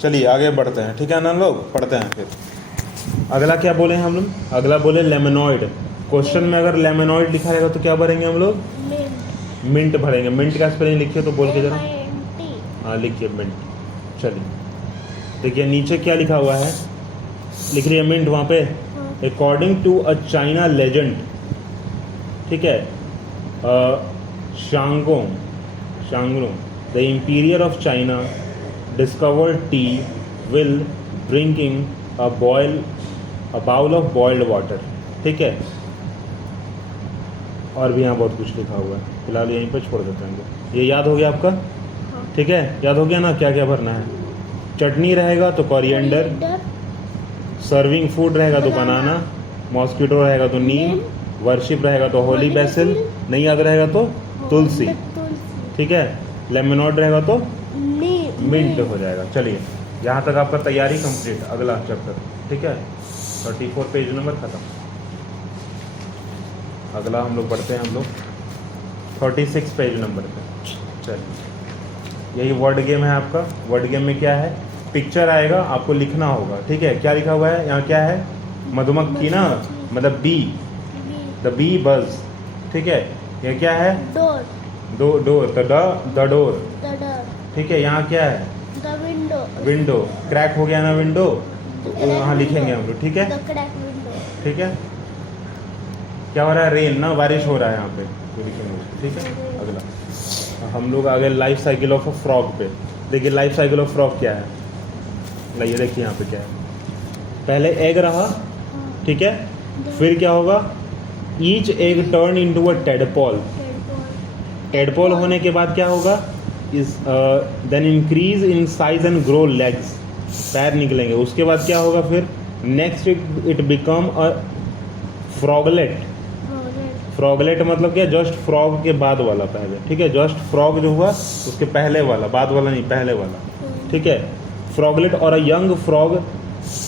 चलिए आगे बढ़ते हैं, ठीक है ना लोग, पढ़ते हैं फिर। अगला क्या बोले हम लोग? अगला बोले लेमनॉइड। क्वेश्चन में अगर लेमनॉइड लिखा रहेगा तो क्या भरेंगे हम लोग? मिंट भरेंगे। मिंट का स्पेलिंग लिखिए तो बोल के जरा। हाँ लिखिए मिंट। चलिए देखिए नीचे क्या लिखा हुआ है, लिख रही है मिंट वहाँ पे। According to a China legend, ठीक है, Shennong the emperor of China discovered tea will drinking a bowl of boiled water, ठीक है। और भी यहाँ बहुत कुछ लिखा हुआ है, फिलहाल यहीं पर छोड़ देते हैं। ये याद हो गया आपका? ठीक है, याद हो गया ना क्या क्या भरना है? चटनी रहेगा तो कोरिएंडर, सर्विंग फूड रहेगा तो बनाना, मॉस्किटो रहेगा तो नीम, वर्शिप रहेगा तो होली बेसिल, नहीं याद रहेगा तो तुलसी, ठीक है। लेमनॉइड रहेगा तो मिंट हो जाएगा। चलिए यहाँ तक आपका तैयारी कंप्लीट। अगला चैप्टर, ठीक है, 34 पेज नंबर खत्म। अगला हम लोग बढ़ते हैं, हम लोग 36 पेज नंबर पे। चलिए यही वर्ड गेम है आपका। वर्ड गेम में क्या है, पिक्चर आएगा, आपको लिखना होगा, ठीक है। क्या लिखा हुआ है यहाँ? क्या है? मधुमक्खी ना, मतलब बी, द बी बज, ठीक है। ये क्या है? डोर, डोर द डोर, ठीक है। यहाँ क्या है? विंडो। क्रैक हो गया ना विंडो, तो वहाँ लिखेंगे हम लोग, ठीक है, ठीक है। क्या हो रहा है? रेन ना, बारिश हो रहा है यहाँ पे, तो लिखेंगे, ठीक है। अगला हम लोग आगे life cycle of a frog पे। देखिए लाइफ साइकिल ऑफ फ्रॉग क्या है, लाइए देखिए यहाँ पे क्या है। पहले एग रहा, ठीक है, फिर क्या होगा? Each egg turn into a tadpole. Tadpole होने के बाद क्या होगा? Is then increase in size and grow legs, पैर निकलेंगे। उसके बाद क्या होगा फिर? Next it become a froglet. Froglet मतलब क्या? जस्ट फ्रॉग के बाद वाला पहले, ठीक है। जस्ट फ्रॉग जो हुआ उसके पहले वाला, बाद वाला नहीं, पहले वाला, ठीक है। फ्रॉगलेट और a young frog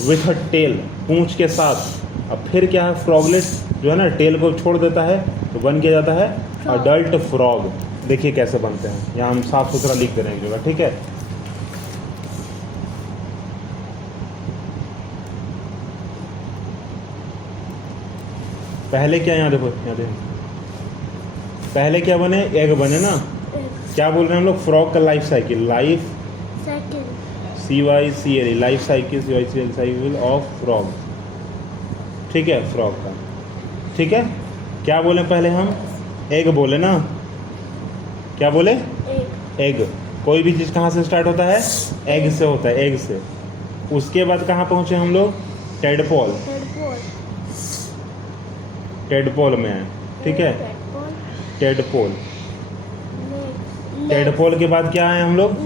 with a tail, पूंछ के साथ। अब फिर क्या है? फ्रॉगलेट जो है ना टेल को छोड़ देता है तो बन के जाता है अडल्ट फ्रॉग। देखिए कैसे बनते हैं, यहाँ हम साफ सुथरा लिख दे रहे हैं एक जगह, ठीक है। पहले क्या, यहाँ देखो, यहाँ देखो, पहले क्या बने? एग बने ना। क्या बोल रहे हैं हम लोग? फ्रॉग का life cycle, life CYCL, life cycle CYCL, cycle of frog, ठीक है, फ्रॉग का, ठीक है। क्या बोले पहले हम? एग बोले ना। क्या बोले? एग। कोई भी चीज़ कहाँ से स्टार्ट होता है? एग से होता है, एग से। उसके बाद कहाँ पहुँचे हम लोग? टेडपोल। टेडपोल में है, ठीक है, टेडपोल। टेडपोल के बाद क्या है हम लोग?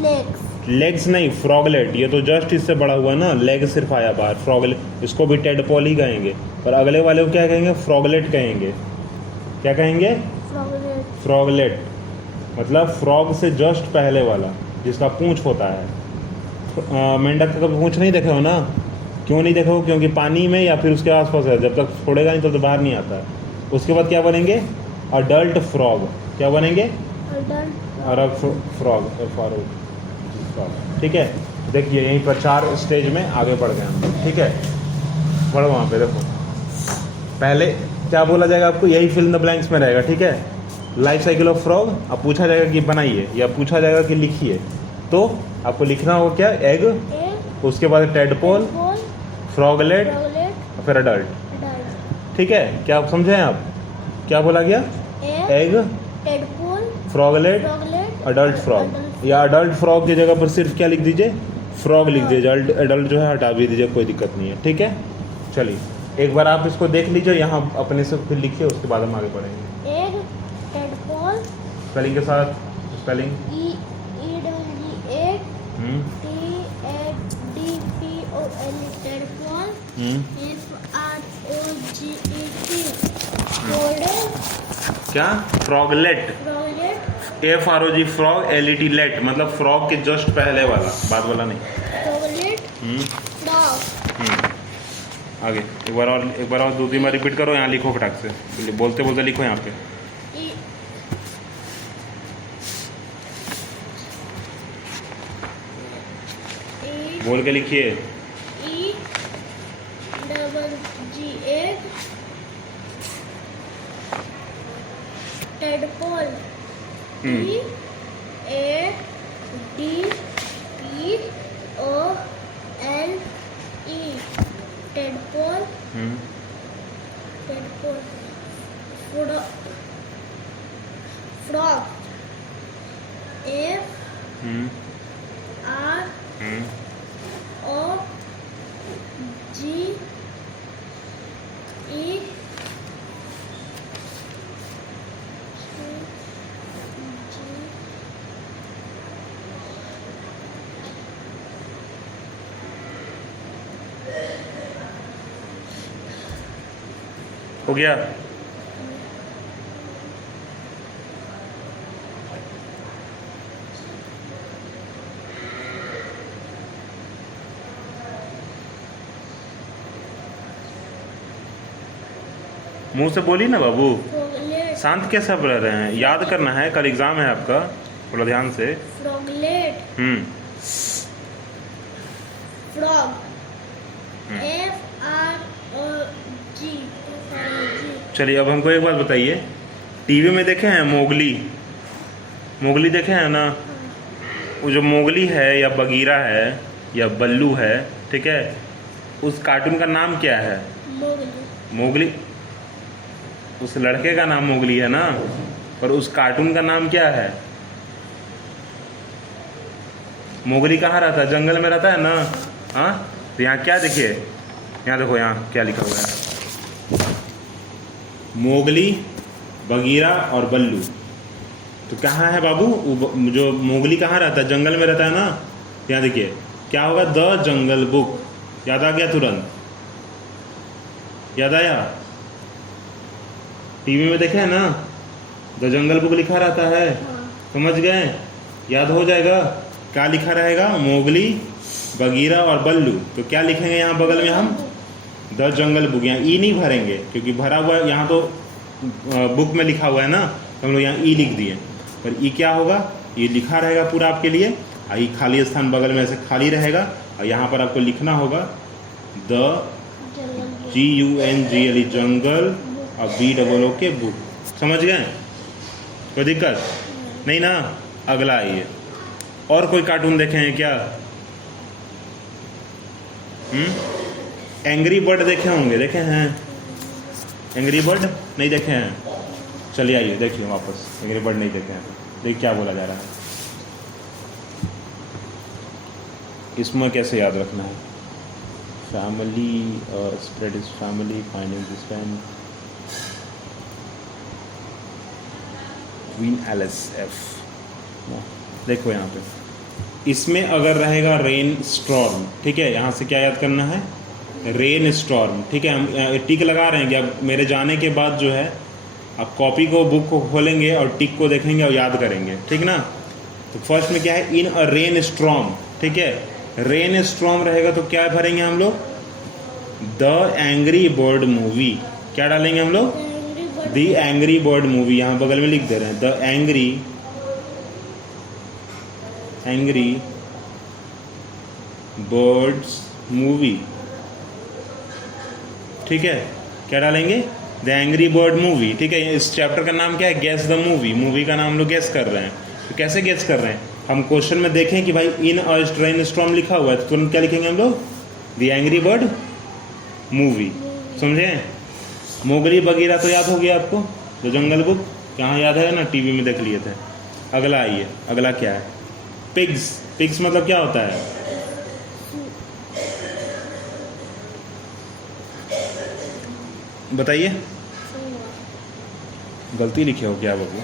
लेग्स नहीं, फ्रॉगलेट। ये तो जस्ट इससे बड़ा हुआ ना, लेग सिर्फ आया बाहर, फ्रॉगलेट। इसको भी टेडपोल ही कहेंगे, और अगले वाले को क्या कहेंगे? फ्रॉगलेट कहेंगे। क्या कहेंगे? फ्रॉगलेट मतलब फ्रॉग से जस्ट पहले वाला, जिसका पूंछ होता है। मेंढक का कभी पूंछ नहीं देखे हो ना? क्यों नहीं देखो? क्योंकि पानी में या फिर उसके आसपास है, जब तक छोड़ेगा नहीं तब तो बाहर नहीं आता है। उसके बाद क्या बनेंगे? Adult frog. क्या बनेंगे? अडल्ट फ्रॉग, ठीक है। देखिए यहीं पर 4 स्टेज में आगे बढ़ गए हम, ठीक है। बढ़ो वहाँ पे देखो, पहले क्या बोला जाएगा आपको? यही फिल इन द ब्लैंक्स में रहेगा, ठीक है। Life cycle of frog. अब पूछा जाएगा कि बनाइए, या पूछा जाएगा कि लिखिए, तो आपको लिखना होगा क्या? एग, उसके बाद टेडपोल, फ्रॉगलेट, और फिर अडल्ट, ठीक है। क्या आप समझे? आप क्या बोला गया? Egg, froglet, adult frog. या अडल्ट फ्रॉग की जगह पर सिर्फ क्या लिख दीजिए? फ्रॉग लिख दीजिए। अडल्ट जो है हटा भी दीजिए, कोई दिक्कत नहीं है, ठीक है। चलिए एक बार आप इसको देख लीजिए, यहाँ अपने से फिर लिखिए, उसके बाद हम आगे बढ़ेंगे। एग, टेडपोल, स्पेलिंग के साथ, स्पेलिंग क्या? फ्रॉगलेट, FROG, फ्रॉग, LET, लेट, मतलब फ्रॉग के जस्ट पहले वाला, बाद वाला नहीं। आगे एक बार और 2-3 बार रिपीट करो, यहाँ लिखो फटाक से, बोलते बोलते लिखो यहाँ पे। बोल के लिखिए। EGGA tadpole. TADPOLE tadpole. Tadpole. Frog FROGE। हो गया। मुंह से बोलिए ना बाबू, फ्रॉगलेट। शांत कैसा बोल रहे हैं? याद करना है, कल एग्जाम है आपका, थोड़ा ध्यान से। फ्रॉगलेट। Frog FROG। चलिए अब हमको एक बात बताइए, टीवी में देखे हैं मोगली? मोगली देखे हैं ना? वो जो मोगली है या बगीरा है या बल्लू है, ठीक है, उस कार्टून का नाम क्या है? मोगली। मोगली उस लड़के का नाम मोगली है ना, पर उस कार्टून का नाम क्या है? मोगली कहाँ रहता है? जंगल में रहता है ना। हाँ, तो यहाँ क्या देखिए, यहाँ देखो, यहाँ क्या लिखा हुआ है? मोगली, बगीरा और बल्लू। तो कहाँ है बाबू? जो मोगली कहाँ रहता है? जंगल में रहता है ना। यहाँ देखिए क्या होगा, द जंगल बुक। याद आ गया तुरंत? याद आया? टीवी में देखे है ना, द जंगल बुक लिखा रहता है। समझ गए? याद हो जाएगा। क्या लिखा रहेगा? मोगली, बगीरा और बल्लू। तो क्या लिखेंगे यहाँ बगल में हम? The jungle book. यहाँ ई नहीं भरेंगे क्योंकि भरा हुआ यहाँ तो बुक में लिखा हुआ है ना, तो हम लोग यहाँ ई लिख दिए। पर ई क्या होगा? ये लिखा रहेगा पूरा आपके लिए, और ये खाली स्थान बगल में ऐसे खाली रहेगा, और यहाँ पर आपको लिखना होगा द GUNGLE जंगल और BOOK बुक। समझ गए? कोई दिक्कत नहीं ना? अगला आइए, और कोई कार्टून देखे हैं क्या? एंग्री बर्ड देखे होंगे, देखे हैं? एंग्री बर्ड नहीं देखे हैं? चलिए आइए देखिए वापस, एंग्री बर्ड नहीं देखे हैं। देखिए क्या बोला जा रहा है, इसमें कैसे याद रखना है? Family, spread is family, finding this fan, queen LSF। देखो यहाँ पे, इसमें अगर रहेगा रेन स्टॉर्म, ठीक है, यहाँ से क्या याद करना है? रेन स्टॉर्म, ठीक है। हम टिक लगा रहे हैं कि अब मेरे जाने के बाद जो है आप कॉपी को, बुक को खोलेंगे और टिक को देखेंगे और याद करेंगे, ठीक ना? तो फर्स्ट में क्या है? इन अ रेन स्टॉर्म, ठीक है। रेन स्टॉर्म रहेगा तो क्या भरेंगे हम लोग? The angry bird movie. क्या डालेंगे हम लोग? The angry bird movie. यहाँ बगल में लिख दे रहे हैं द एंग्री बर्ड्स मूवी, ठीक है। क्या डालेंगे? द एंग्री बर्ड मूवी, ठीक है। इस चैप्टर का नाम क्या है? Guess the movie. मूवी का नाम हम लोग गेस कर रहे हैं। तो कैसे गेस कर रहे हैं? हम क्वेश्चन में देखें कि भाई इन अ रेन स्टॉर्म लिखा हुआ है, तो तुरंत क्या लिखेंगे हम लोग? The angry bird movie. समझे? मोगली बगीरा तो याद हो गया आपको, द जंगल बुक कहाँ याद है ना, टीवी में देख लिए थे। अगला आइए, अगला क्या है? पिग्स। पिग्स मतलब क्या होता है? बताइए। गलती लिखे हो क्या बाबू?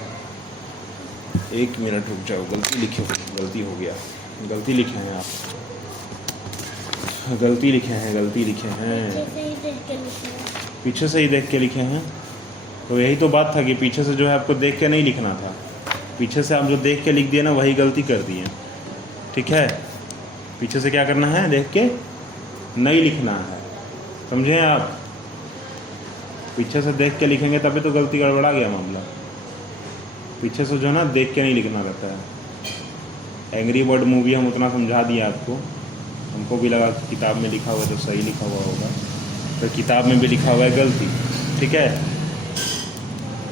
एक मिनट रुक जाओ, गलती लिखे हो, गलती हो गया, गलती लिखे हैं आप, गलती लिखे हैं, गलती लिखे हैं, पीछे से ही देख के लिखे हैं। तो यही तो बात था कि पीछे से जो है आपको देख के नहीं लिखना था, पीछे से आप जो देख के लिख दिए ना, वही गलती कर दिए, ठीक है। पीछे से क्या करना है? देख के नहीं लिखना है, समझे आप? पीछे से देख के लिखेंगे तभी तो गलती गड़बड़ा गया मामला। पीछे से जो है ना देख के नहीं लिखना रहता है। एंग्री बर्ड मूवी हम उतना समझा दिया आपको, हमको भी लगा कि किताब में लिखा हुआ तो सही लिखा हुआ होगा, तो किताब में भी लिखा हुआ है गलती। ठीक है,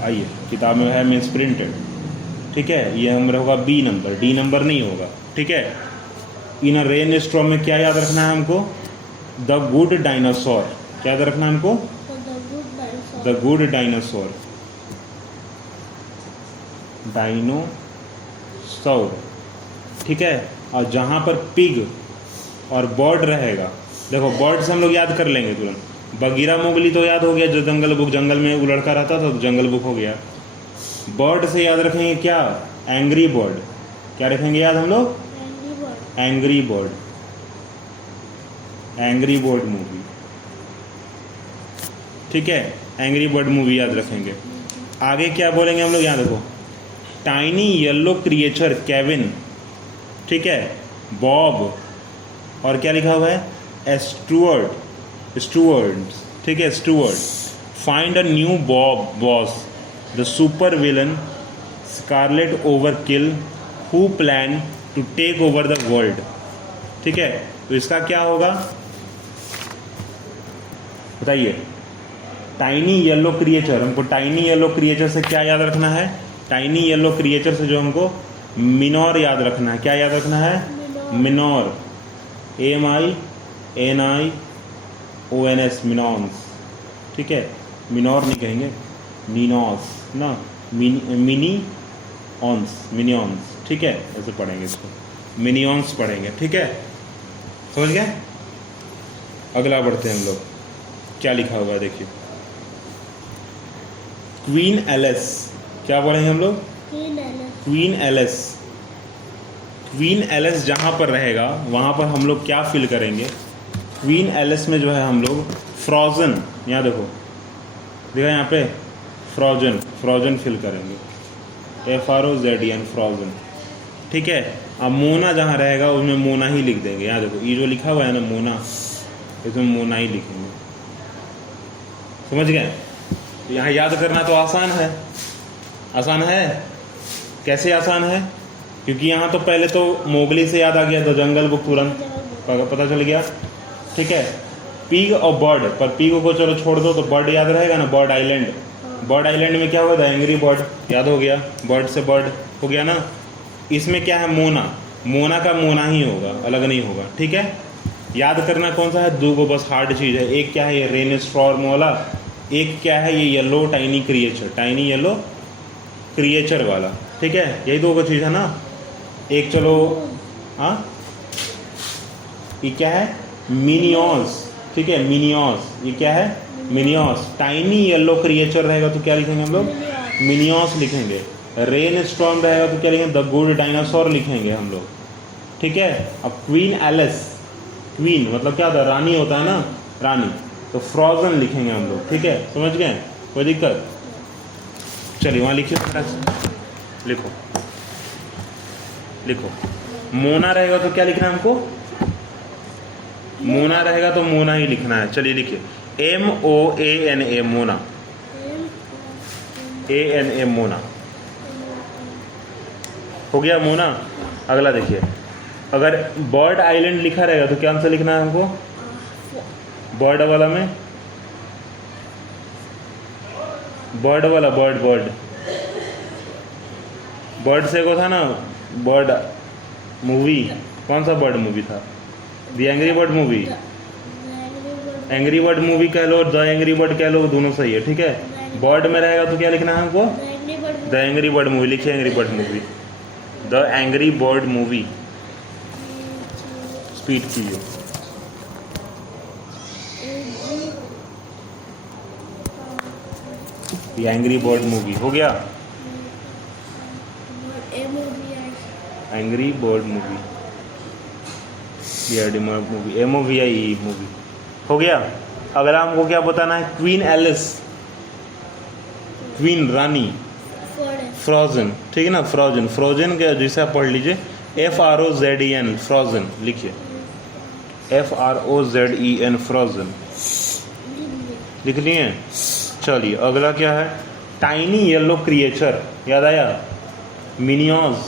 आइए किताब में है मीन्स प्रिंटेड। ठीक है, ये हमारा होगा बी नंबर, डी नंबर नहीं होगा। ठीक है, इन रेन स्टॉर्म में क्या याद रखना है हमको? The good dinosaur. क्या याद रखना है हमको? The good dinosaur, dinosaur. ठीक है, और जहाँ पर पिग और बर्ड रहेगा, देखो बर्ड से हम लोग याद कर लेंगे तुरंत। बगीरा मोगली तो याद हो गया, जो जंगल बुक, जंगल में वो लड़का रहता था तो जंगल बुक हो गया। बर्ड से याद रखेंगे क्या? Angry bird. क्या रखेंगे याद हम लोग? Angry bird, angry bird movie. ठीक है, एंग्री बर्ड मूवी याद रखेंगे। आगे क्या बोलेंगे हम लोग? यहाँ देखो, टाइनी येलो क्रिएचर केविन। ठीक है, बॉब, और क्या लिखा हुआ है? Stuart, Stuart. ठीक है, Stuart. Find a new Bob boss, the super villain Scarlet Overkill who plan to take over the world. ठीक है, तो इसका क्या होगा बताइए? टाइनी येलो क्रिएचर, हमको टाइनी येलो क्रिएचर से क्या याद रखना है? टाइनी येलो क्रिएचर से जो हमको मिनोर याद रखना है। क्या याद रखना है? Minaur, MINIONS, मिनॉन्स। ठीक है, मिनोर नहीं कहेंगे, मिनॉस ना, मिनियॉन्स, मिनियॉन्स। ठीक है, ऐसे पढ़ेंगे इसको, मिनियॉन्स पढ़ेंगे। ठीक है, समझ गए? अगला बढ़ते हैं हम लोग, क्या लिखा हुआ है देखिए। क्वीन एलिस, क्या बोलेंगे हम लोग? Queen Alice. क्वीन एलिस जहाँ पर रहेगा वहाँ पर हम लोग क्या फिल करेंगे? क्वीन एलिस में जो है हम लोग फ्रोजन, यहाँ देखो, देखा यहाँ पे फ्रोजन, फ्रोजन फिल करेंगे, FROZEN, फ्रोजन। ठीक है, अब मोना जहाँ रहेगा उसमें मोना ही लिख देंगे। यहाँ देखो, ये जो लिखा हुआ है ना मोना, इसमें मोना ही लिखेंगे। समझ गए? यहाँ याद करना तो आसान है, आसान है। कैसे आसान है? क्योंकि यहाँ तो पहले तो मोगली से याद आ गया, तो जंगल बुक तुरंत पता चल गया। ठीक है, पिग और बर्ड, पर पिग को चलो छोड़ दो, तो बर्ड याद रहेगा ना, बर्ड आइलैंड। बर्ड आइलैंड में क्या हुआ था? एंग्री बर्ड, याद हो गया, बर्ड से बर्ड हो गया ना। इसमें क्या है? मोना, मोना का मोना ही होगा, अलग नहीं होगा। ठीक है, याद करना कौन सा है? दो गो बस हार्ड चीज़ है। एक क्या है? ये रेन स्टॉर्म वाला। एक क्या है? ये yellow tiny creature, tiny yellow creature वाला। ठीक है, यही दो चीज़ है ना। एक चलो, हाँ, ये क्या है? मिनियॉन्स। ठीक है, मिनियॉन्स, ये क्या है? मिनियॉन्स। टाइनी येलो क्रिएचर रहेगा तो क्या लिखेंगे हम लोग? मिनियॉन्स लिखेंगे। रेन स्टॉर्म रहेगा तो क्या लिखेंगे? द गुड डायनासोर लिखेंगे हम लोग। ठीक है, अब क्वीन एलिस, क्वीन मतलब क्या होता है? रानी होता है ना, रानी, तो फ्रोजन लिखेंगे हम लोग। ठीक है, समझ गए? कोई दिक्कत? चलिए वहाँ लिखिए, लिखो लिखो। मोना रहेगा तो क्या लिखना है हमको? मोना रहेगा तो मोना ही लिखना है। चलिए लिखिए, MOANA, मोना, ANA, मोना हो गया, मोना। अगला देखिए, अगर बर्ड आइलैंड लिखा रहेगा तो क्या आंसर लिखना है हमको? बर्ड वाला में, बर्ड वाला, बर्ड, बर्ड, बर्ड से को था ना, बर्ड मूवी, कौन सा बर्ड मूवी था? The angry bird movie, angry bird movie कह लो, द एंग्री बर्ड कह लो, दोनों सही है। ठीक है, बर्ड में रहेगा तो क्या लिखना है हमको? द एंग्री बर्ड मूवी लिखिए, angry bird movie, the angry bird movie. Speed कीजिए। एंग्री बर्ड मूवी हो गया, angry bird movie, movie, MOVIE movie हो गया। अगला हमको क्या बताना है? क्वीन एलिस, क्वीन रानी, फ्रोजन। ठीक है ना, फ्रोजन, फ्रोजन के जैसे आप पढ़ लीजिए, FROZEN, फ्रोजन लिखिए, FROZEN, फ्रोजन लिख लिए। चलिए अगला क्या है? टाइनी येलो क्रिएचर, याद आया? मिनियॉन्स,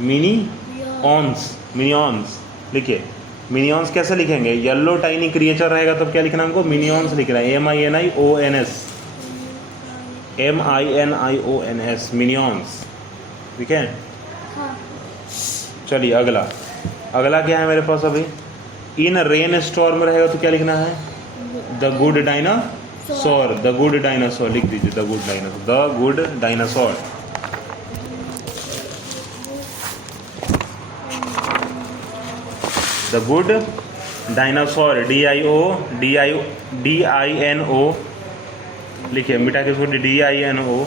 मिनियॉन्स, मिनियॉन्स लिखिए, मिनियंस कैसे लिखेंगे? येलो टाइनी क्रिएचर रहेगा तब क्या लिखना हमको? मिनियंस लिख रहा है, MINIONS, मिनियंस। ठीक है, हाँ। चलिए अगला क्या है मेरे पास अभी? इन रेन स्टॉर्म रहेगा तो क्या लिखना है? The good dinosaur, the good dinosaur लिख दीजिए, the good dinosaur, the good dinosaur. The good dinosaur, DINO लिखिए, मिटा के इसको, DINO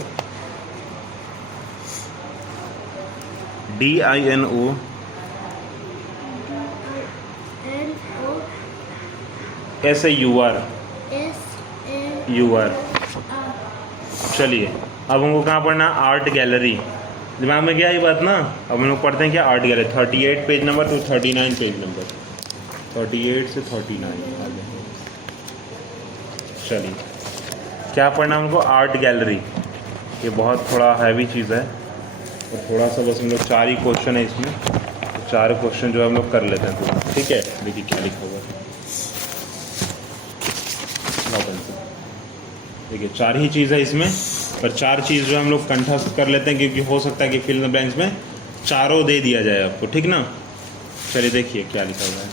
SAUR। चलिए अब हमको कहाँ पढ़ना? Art gallery. दिमाग में क्या ये बात ना? अब हम लोग पढ़ते हैं क्या? Art gallery, 38 page number two 39 page number, 38 से 39 आगे। चलिए क्या पढ़ना हमको? Art gallery. ये बहुत थोड़ा हैवी चीज़ है और थोड़ा सा बस हम लोग 4 ही क्वेश्चन है इसमें, तो 4 क्वेश्चन जो है हम लोग कर लेते हैं पूरा। ठीक है, देखिए क्या लिखा हुआ है। देखिए 4 ही चीज़ है इसमें, पर 4 चीज़ जो हम लोग कंठस्थ कर लेते हैं, क्योंकि हो सकता है कि फिल द ब्लैंक्स में चारों दे दिया जाए आपको। ठीक ना? चलिए देखिए क्या लिखा हुआ है।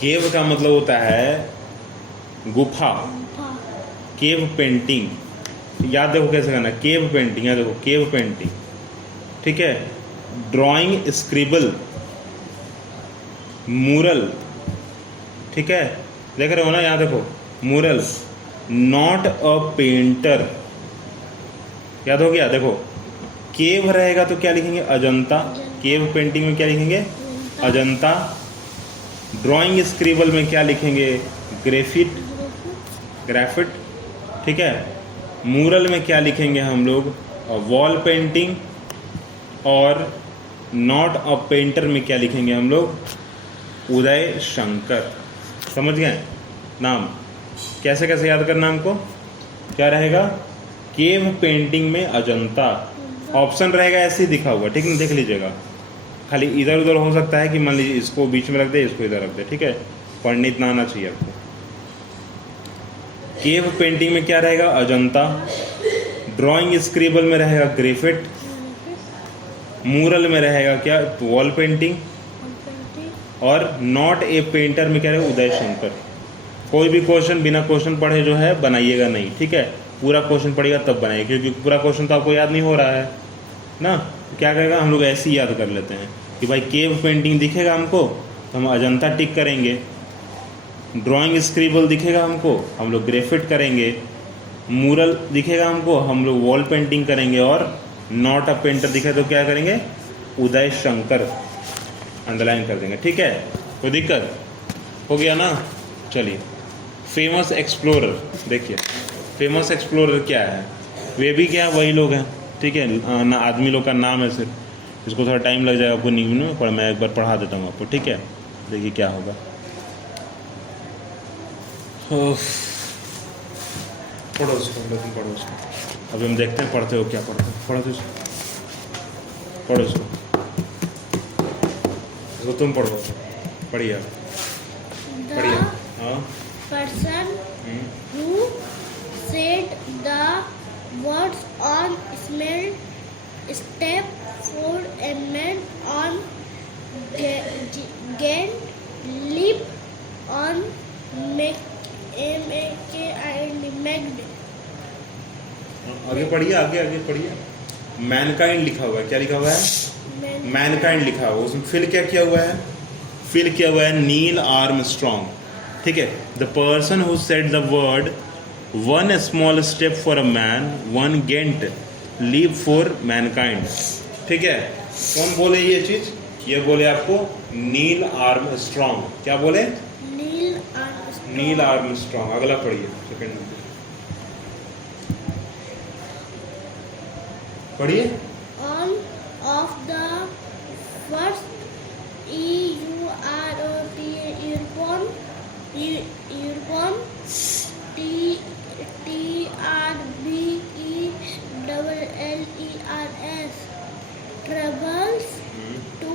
केव का मतलब होता है गुफा। केव पेंटिंग याद देखो कैसे करना, केव पेंटिंग याद देखो, केव पेंटिंग। ठीक है, ड्राइंग, स्क्रिबल, मूरल। ठीक है, देख रहे हो ना? यहाँ देखो, मूरल, नॉट अ पेंटर। याद हो गया? देखो केव रहेगा तो क्या लिखेंगे? अजंता। केव पेंटिंग में क्या लिखेंगे? अजंता। ड्राइंग स्क्रिबल में क्या लिखेंगे? ग्राफिट। ठीक है, मूरल में क्या लिखेंगे हम लोग? Wall painting. और नॉट अ पेंटर में क्या लिखेंगे हम लोग? उदय शंकर। समझ गए नाम? कैसे कैसे याद करना हमको? क्या रहेगा? केव पेंटिंग में अजंता। ऑप्शन रहेगा ऐसे ही दिखा हुआ, ठीक है, देख लीजिएगा। खाली इधर उधर हो सकता है कि मान लीजिए इसको बीच में रख दे, इसको इधर रख दे। ठीक है, पढ़ने इतना आना चाहिए आपको। केव पेंटिंग में क्या रहेगा? अजंता। ड्राइंग स्क्रिबल में रहेगा ग्रेफिट। मूरल में रहेगा क्या? Wall painting. और नॉट ए पेंटर में क्या रहेगा? उदय शंकर। कोई भी क्वेश्चन बिना क्वेश्चन पढ़े जो है बनाइएगा नहीं। ठीक है, पूरा क्वेश्चन पढ़िएगा तब बनाइए, क्योंकि पूरा क्वेश्चन तो आपको याद नहीं हो रहा है ना। क्या करेगा? हम लोग ऐसे ही याद कर लेते हैं कि भाई केव पेंटिंग दिखेगा हमको तो हम अजंता टिक करेंगे, ड्राइंग स्क्रिबल दिखेगा हमको हम लोग ग्रेफिट करेंगे, मूरल दिखेगा हमको हम लोग वॉल पेंटिंग करेंगे, और नॉट अ पेंटर दिखे तो क्या करेंगे? उदय शंकर अंडरलाइन कर देंगे। ठीक है, कोई दिक्कत हो गया ना? चलिए, फेमस एक्सप्लोरर देखिए, फेमस एक्सप्लोरर क्या है? वे भी क्या वही लोग हैं। ठीक है ना, आदमी लोग का नाम है सिर्फ, इसको थोड़ा टाइम लग जाएगा आपको न्यूज़ में, पर मैं एक बार पढ़ा देता हूँ आपको। ठीक है, देखिए क्या होगा। पढ़ो उसको, लेकिन पढ़ो उसको। अभी हम देखते हैं पढ़ते हो क्या पढ़ते हो। पढ़ो तो पढ़ो उसको, तुम पढ़ो, पढ़िए पढ़िए। हाँ, person who said the words on smell step for a man on get lip on make आगे पढ़िए, आगे पढ़िए। मैनकाइंड लिखा हुआ है, क्या लिखा हुआ है? मैनकाइंड लिखा हुआ है। उसमें फिल क्या किया हुआ है? फिल किया हुआ है नील आर्मस्ट्रॉन्ग। ठीक है, the person who said the word one small step for a man, one giant leap for mankind. ठीक है, कौन बोले ये चीज? ये बोले आपको नील आर्मस्ट्रॉन्ग। क्या बोले? Neil Armstrong. अगला पढ़िए, सेकंड नंबर पढ़िए। All of the first earborn TRBELLERS troubles to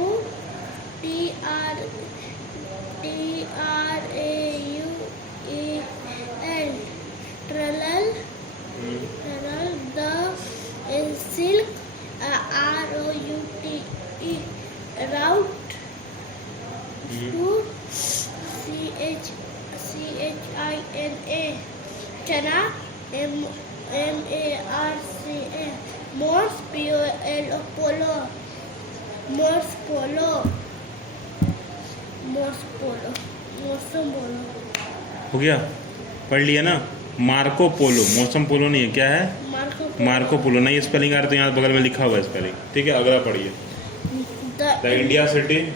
to China, chana, marca, morse, polo, morse polo, हो गया, पढ़ लिया ना। मार्को पोलो, मौसम पोलो नहीं है, क्या है? मार्को पोलो नहीं, स्पेलिंग आ रहा तो यहाँ बगल में लिखा हुआ है स्पेलिंग, ठीक है। अगला पढ़िए। The India city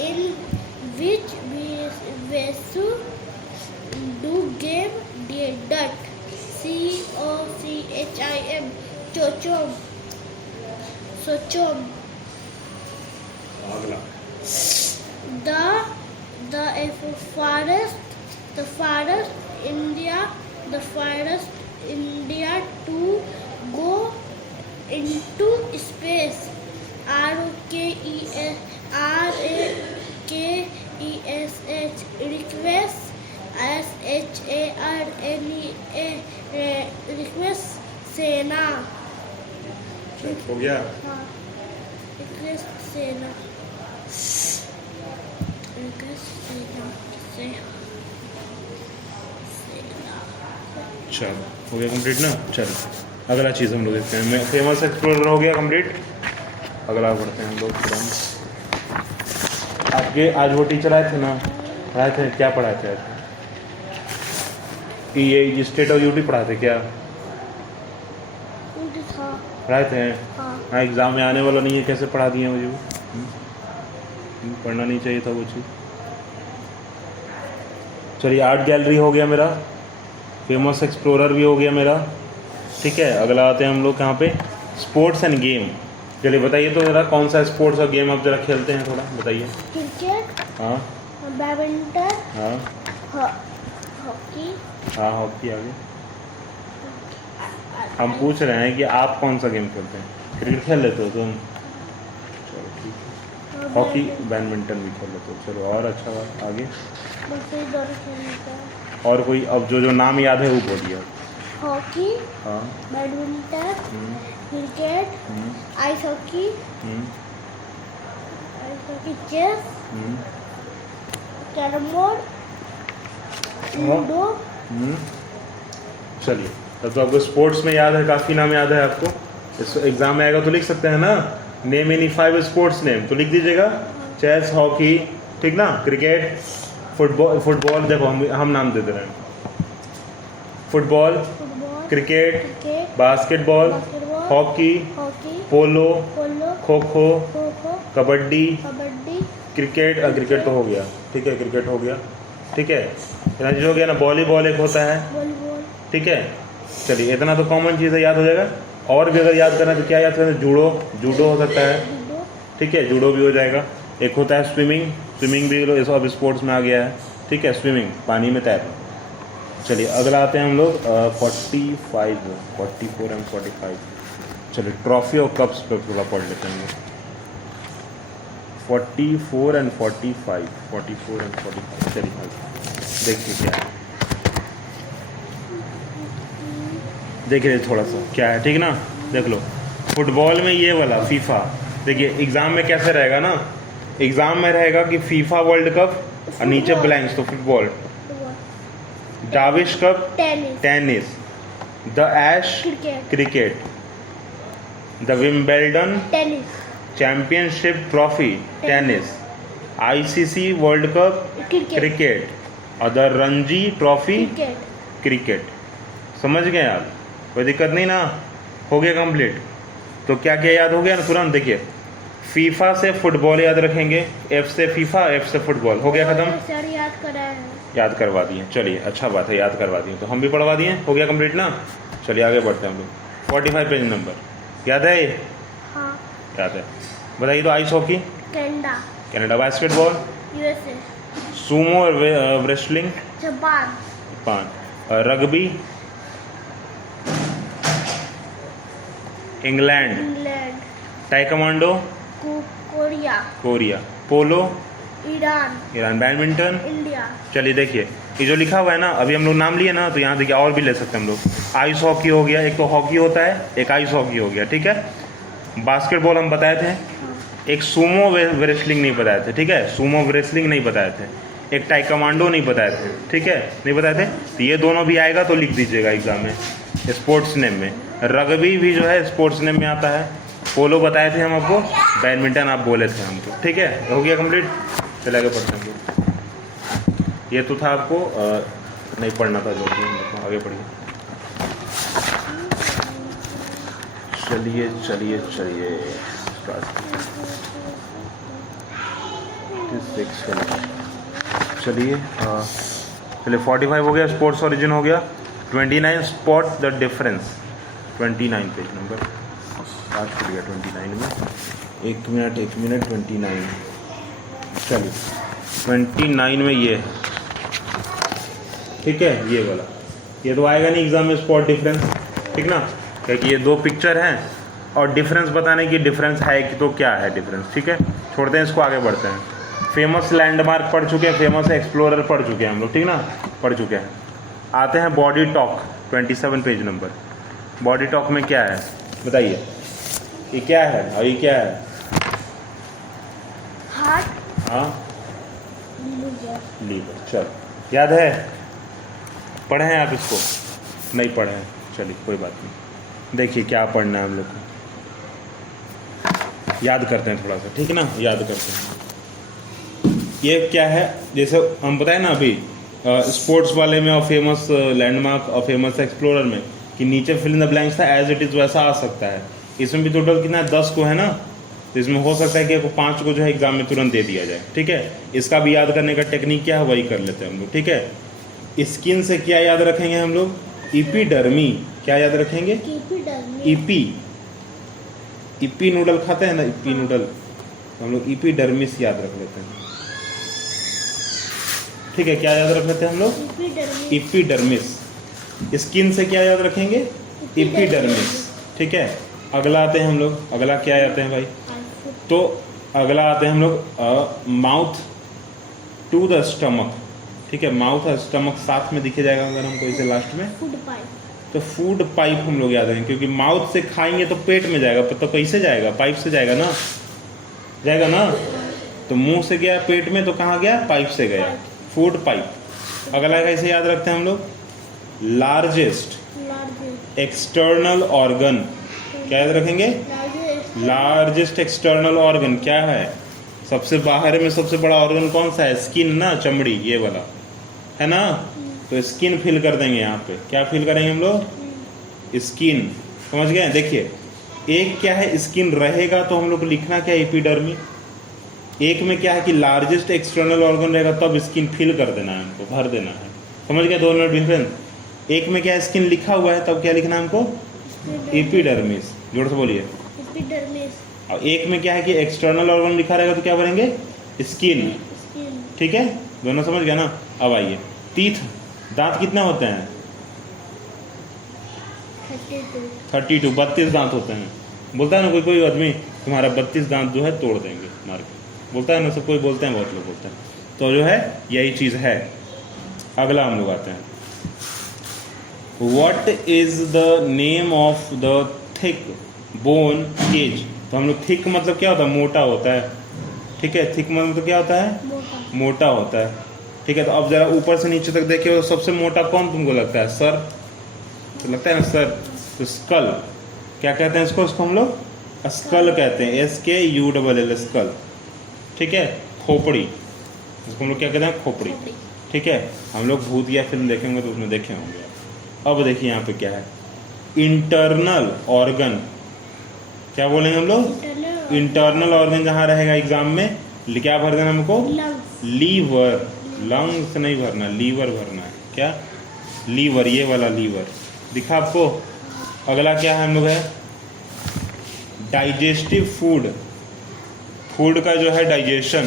in which Vesu do game that COCHIM Sochom. अगला The farthest India to go into space. RAKESH request. SHARNEA request सेना. हो गया। हाँ, request सेना. चलो हो गया कंप्लीट ना। चलो अगला चीज़ हम लोग देखते हैं। मैं फेमस एक्सप्लोरर हो गया कंप्लीट। अगला पढ़ते हैं हम लोग तुरंत। आपके आज वो टीचर आए थे ना, पढ़ाए थे, क्या पढ़ाए थे आज? ये स्टेट ऑफ यूटी पढ़ाए थे क्या? पढ़ाए थे। हाँ, एग्ज़ाम में आने वाला नहीं है, कैसे पढ़ा दिए मुझे वो? पढ़ना नहीं चाहिए था वो चीज़। चलिए आर्ट गैलरी हो गया मेरा, फेमस एक्सप्लोरर भी हो गया मेरा, ठीक है। अगला आते हैं हम लोग कहाँ पे? Sports end game. चलिए बताइए तो ज़रा कौन सा स्पोर्ट्स और गेम आप ज़रा खेलते हैं, थोड़ा बताइए। क्रिकेट, हाँ, बैडमिंटन, हाँ, हॉकी। हाँ हॉकी आगे। हम पूछ रहे हैं कि आप कौन सा गेम खेलते हैं? क्रिकेट खेल लेते हो तुम? चलो ठीक है। हॉकी, बैडमिंटन भी खेल लेते हो, चलो और अच्छा बात। आगे और कोई अब जो नाम याद है वो बोलिए। हॉकी, हाँ, badminton, cricket, ice hockey, chess, carrom board, ludo. चलिए तब तो आपको स्पोर्ट्स में याद है, काफ़ी नाम याद है आपको। इस एग्ज़ाम में आएगा तो लिख सकते हैं ना, नेम एनी 5 स्पोर्ट्स नेम, तो लिख दीजिएगा। चेस, हॉकी, ठीक ना, क्रिकेट, फुटबॉल देखो हम नाम दे दे रहे हैं। फुटबॉल, क्रिकेट, बास्केटबॉल, हॉकी, पोलो, खो खो, कबड्डी, क्रिकेट क्रिकेट तो हो गया, ठीक है, क्रिकेट हो गया, ठीक है। इतना चीज़ हो गया ना। वॉलीबॉल एक होता है, ठीक है। चलिए इतना तो कॉमन चीज़ है, याद हो जाएगा। और भी अगर याद करना है तो क्या याद करना है? जूडो हो सकता है, ठीक है, जूडो भी हो जाएगा। एक होता है स्विमिंग भी लो, सब स्पोर्ट्स में आ गया है, ठीक है, स्विमिंग, पानी में तैरना। चलिए अगला आते हैं हम लोग 44 एंड 45। चलिए ट्रॉफी और कप्स पर थोड़ा पढ़ लेते हैं। 44 एंड 45। चलिए देखिए क्या है, देखिए थोड़ा सा क्या है, ठीक ना, देख लो। फुटबॉल में ये वाला फीफा, देखिए एग्ज़ाम में कैसे रहेगा ना, एग्ज़ाम में रहेगा कि फीफा वर्ल्ड कप और नीचे ब्लैंक्स, तो football. Davis cup tennis, the ash cricket, the Wimbledon championship trophy tennis, ICC world cup cricket और द रणजी ट्रॉफी क्रिकेट। समझ गए आप? कोई दिक्कत नहीं ना, हो गया कंप्लीट। तो क्या क्या याद हो गया ना तुरंत? देखिए फीफा से फुटबॉल याद रखेंगे, एफ से फीफा, एफ से फुटबॉल, हो गया खत्म। सर याद करवा दिए, चलिए अच्छा बात है, याद करवा दिए तो हम भी पढ़वा दिए, हो गया कंप्लीट ना। चलिए आगे बढ़ते हैं हम लोग। 45 पेज नंबर याद है? हाँ। याद है, बताइए तो। Ice hockey Canada, basketball USA, sumo wrestling Japan, rugby England, taekwondo Korea, polo Iran, badminton India. चलिए देखिए ये जो लिखा हुआ है ना, अभी हम लोग नाम लिए ना, तो यहाँ देखिए और भी ले सकते हैं हम लोग। आइस हॉकी हो गया, एक तो हॉकी होता है, एक आइस हॉकी हो गया, ठीक है। बास्केटबॉल हम बताए थे, एक सूमो रेसलिंग नहीं बताए थे, ठीक है, सूमो रेसलिंग नहीं बताए थे, एक टाइकमांडो नहीं बताए थे, ठीक है, नहीं बताए थे। तो ये दोनों भी आएगा तो लिख दीजिएगा एग्जाम में, स्पोर्ट्स नेम में। रग्बी भी जो है स्पोर्ट्स नेम में आता है। पोलो बताए थे हम आपको, बैडमिंटन आप बोले थे हमको, ठीक है, हो गया कंप्लीट। चले आगे पढ़ते हैं। ये तो था आपको नहीं पढ़ना था जो कि हम आगे पढ़िए। चलिए चलिए चलिए चलिए चलिए 45 हो गया, स्पोर्ट्स ओरिजिन हो गया। 29 spot the difference, 29 page number आज खुल गया 29 में। एक मिनट 29। चलिए 29 में ये है, ठीक है, ये वाला, ये तो आएगा नहीं एग्जाम में स्पॉट डिफरेंस, ठीक ना, क्योंकि ये दो पिक्चर हैं और डिफरेंस बताने की डिफरेंस है कि तो क्या है डिफरेंस, ठीक है, छोड़ते हैं इसको, आगे बढ़ते हैं। फेमस लैंडमार्क पढ़ चुके हैं, फेमस एक्सप्लोरर पढ़ चुके हैं हम लोग, ठीक ना, पढ़ चुके हैं। आते हैं body talk, 27 page number. Body talk में क्या है बताइए, ये क्या है और ये क्या है? हार्ट, हाँ, लीवर। लीवर। चल याद है, पढ़े हैं आप इसको? नहीं पढ़े हैं, चलिए कोई बात नहीं। देखिए क्या पढ़ना है हम लोग को, याद करते हैं थोड़ा सा, ठीक है ना, याद करते हैं। ये क्या है, जैसे हम बताए ना अभी स्पोर्ट्स वाले में और फेमस लैंडमार्क और फेमस एक्सप्लोरर में कि नीचे फिल इन द ब्लैंक्स था एज इट इज़ वैसा आ सकता है। इसमें भी टोटल कितना है, 10 को है ना, तो इसमें हो सकता है कि 5 को जो है एग्जाम में तुरंत दे दिया जाए, ठीक है। इसका भी याद करने का टेक्निक क्या है वही कर लेते हैं हम लोग, ठीक है। स्किन से क्या याद रखेंगे हम लोग, इपीडर्मी, क्या याद रखेंगे, इपी नूडल खाते हैं ना, इपी नूडल, तो हम लोग इपीडर्मिस याद रख लेते हैं, ठीक है। क्या याद रख लेते हैं हम लोग, इपीडर्मिस। स्किन से क्या याद रखेंगे, इपीडर्मिस, ठीक है। अगला आते हैं हम लोग, अगला क्या आते हैं भाई, तो अगला आते हैं हम लोग माउथ टू द स्टमक, ठीक है, माउथ और स्टमक साथ में दिखे जाएगा अगर हमको इसे लास्ट में, फूड पाइप, तो फूड पाइप हम लोग याद रखेंगे, क्योंकि माउथ से खाएंगे तो पेट में जाएगा, तो कैसे जाएगा, पाइप से जाएगा ना, जाएगा ना, तो मुंह से गया पेट में, तो कहाँ गया, पाइप से गया, फूड पाइप। अगला कैसे याद रखते हैं हम लोग, लार्जेस्ट एक्सटर्नल ऑर्गन, क्या याद रखेंगे, लार्जेस्ट एक्सटर्नल ऑर्गन क्या है, सबसे बाहर में सबसे बड़ा ऑर्गन कौन सा है, स्किन ना, चमड़ी, ये वाला है ना, तो स्किन फिल कर देंगे यहाँ पे, क्या फिल करेंगे हम लोग, स्किन, समझ गए। देखिए एक क्या है, स्किन रहेगा तो हम लोग लिखना क्या है, एपिडर्मी। एक में क्या है कि लार्जेस्ट एक्सटर्नल ऑर्गन रहेगा तब स्किन फिल कर देना है हमको, भर देना है, समझ गए दोनों डिफरेंस। एक में क्या स्किन लिखा हुआ है तब क्या लिखना है हमको, एपिडर्मिस, जोर से बोलिए। और एक में क्या है कि एक्सटर्नल ऑर्गन लिखा रहेगा तो क्या भरेंगे, स्किन, ठीक है, दोनों समझ गया ना। अब आइए, टीथ, दांत कितने होते हैं, 32, 32 दांत होते हैं। बोलता है ना कोई आदमी तुम्हारा 32 दांत जो है तोड़ देंगे मार के, बोलता है ना, सब कोई बोलते हैं, बहुत लोग बोलते हैं, तो जो है यही चीज़ है। अगला हम लोग आते हैं, what is the name of the thick bone cage. तो हम लोग थिक मतलब क्या होता है, मोटा होता है, ठीक है, थिक मतलब क्या होता है, मोटा होता है, ठीक है। तो अब जरा ऊपर से नीचे तक देखिए, सबसे मोटा कौन तुमको लगता है, सर, तो लगता है ना सर, तो स्कल, क्या कहते हैं इसको, हम लोग स्कल कहते हैं, SKULL स्कल, ठीक है। खोपड़ी, इसको हम लोग क्या कहते हैं, खोपड़ी, ठीक है। हम लोग भूतिया फिल्म देखेंगे तो उसमें देखे होंगे। अब देखिए यहाँ पे क्या है, इंटरनल ऑर्गन, क्या बोलेंगे हम लोग, इंटरनल ऑर्गन जहाँ रहेगा एग्जाम में, क्या भर देना हमको, लीवर, लंग्स नहीं भरना, लीवर भरना है, क्या, लीवर, ये वाला लीवर दिखा आपको। अगला क्या है हम लोग है, डाइजेस्टिव फूड, फूड का जो है डाइजेशन,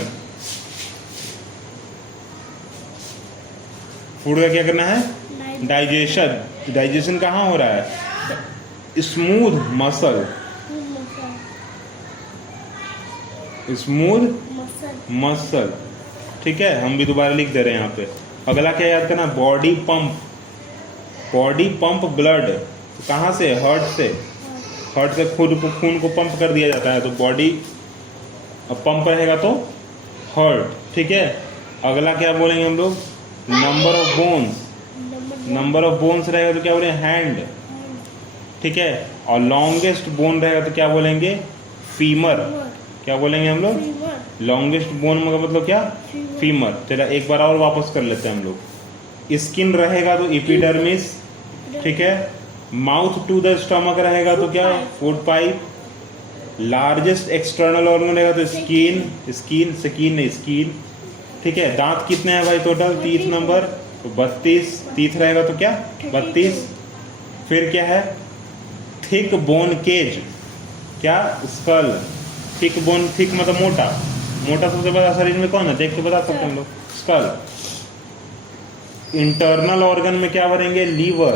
फूड का क्या करना है, डाइजेशन। डाइजेशन कहाँ हो रहा है, स्मूथ मसल, स्मूथ मसल, ठीक है। हम भी दोबारा लिख दे रहे हैं यहाँ पे। अगला क्या याद करना, body pump, body pump blood, तो कहाँ से, हार्ट से, हार्ट से खून को पंप कर दिया जाता है, तो बॉडी अब पंप रहेगा तो हर्ट, ठीक है। अगला क्या बोलेंगे हम लोग, number of bones, number of bones रहेगा तो क्या बोलेंगे, हैंड, ठीक है। और लॉन्गेस्ट बोन रहेगा तो क्या बोलेंगे, फीमर, क्या बोलेंगे हम लोग, लॉन्गेस्ट बोन का मतलब क्या, फीमर। चला एक बार और वापस कर लेते हैं हम लोग। स्किन रहेगा तो एपिडर्मिस, ठीक है। माउथ टू द स्टमक रहेगा तो क्या, food pipe. Largest external organ रहेगा तो स्किन, स्किन स्किन नहीं स्किन, ठीक है। दांत कितने हैं भाई टोटल, 30 नंबर, तो 32 तीथ रहेगा तो क्या 32। फिर क्या है, थिक बोन केज, क्या, स्कल, थिक बोन, थिक मतलब मोटा, मोटा सबसे बड़ा शरीर में कौन है, देख के बता सकते हैं हम लोग, स्कल। इंटरनल ऑर्गन में क्या भरेंगे, लीवर।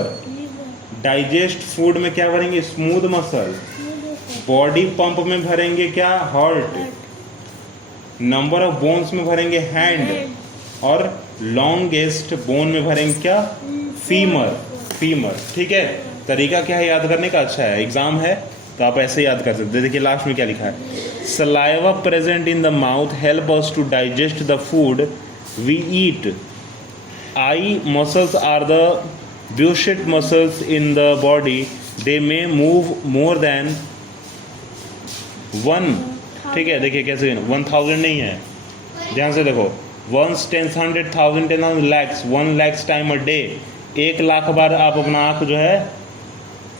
डाइजेस्ट फूड में क्या भरेंगे, स्मूथ मसल। बॉडी पंप में भरेंगे क्या, हार्ट। नंबर ऑफ बोन्स में भरेंगे हैंड, और लॉन्गेस्ट बोन में भरेंगे क्या, फीमर, फीमर, ठीक है। तरीका क्या है याद करने का, अच्छा है, एग्जाम है तो आप ऐसे याद कर सकते हैं। देखिए लास्ट में क्या लिखा है, saliva present in the mouth help us to digest the food we eat. Eye muscles are the busiest muscles in the body, they may move more than 1, ठीक है। देखिए कैसे 1000 नहीं है, ध्यान से देखो, 1 10 100 1000 10 lakhs 1 lakhs time a day. 1 lakh बार आप अपना आँख जो है